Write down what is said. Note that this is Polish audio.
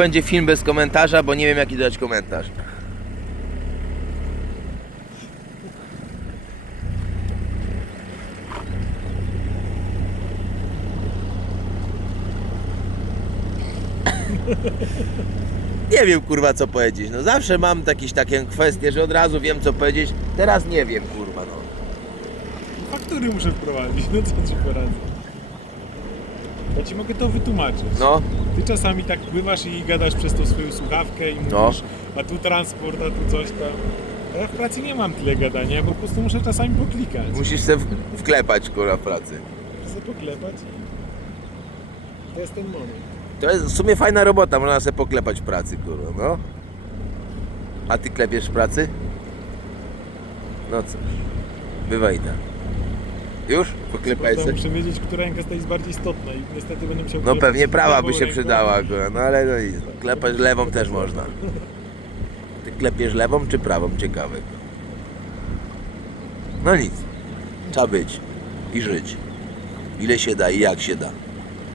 Będzie film bez komentarza, bo nie wiem jaki dać komentarz. Nie wiem kurwa co powiedzieć. No zawsze mam jakieś takie kwestie, że od razu wiem co powiedzieć. Teraz nie wiem kurwa no. Faktury muszę wprowadzić, no co ci poradzę. Ja ci mogę to wytłumaczyć. No, Ty czasami tak pływasz i gadasz przez tą swoją słuchawkę i mówisz, No. a tu transport, a tu coś tam. A ja w pracy nie mam tyle gadania, bo po prostu muszę czasami poklikać. musisz se w- wklepać kurwa w pracy. Muszę sobie poklepać i to jest ten moment. To jest w sumie fajna robota, można sobie poklepać w pracy, kurwa, no. A ty klepiesz w pracy? No cóż, bywa i tak. Już? Poklepaj Prawda, sobie? muszę wiedzieć, która ręka jest bardziej istotna i niestety będę musiał No klepać pewnie prawa by się ręką. przydała, no ale no nic, no. klepać lewą też można. Ty klepiesz lewą czy prawą? Ciekawe. No nic, trzeba być i żyć. Ile się da i jak się da.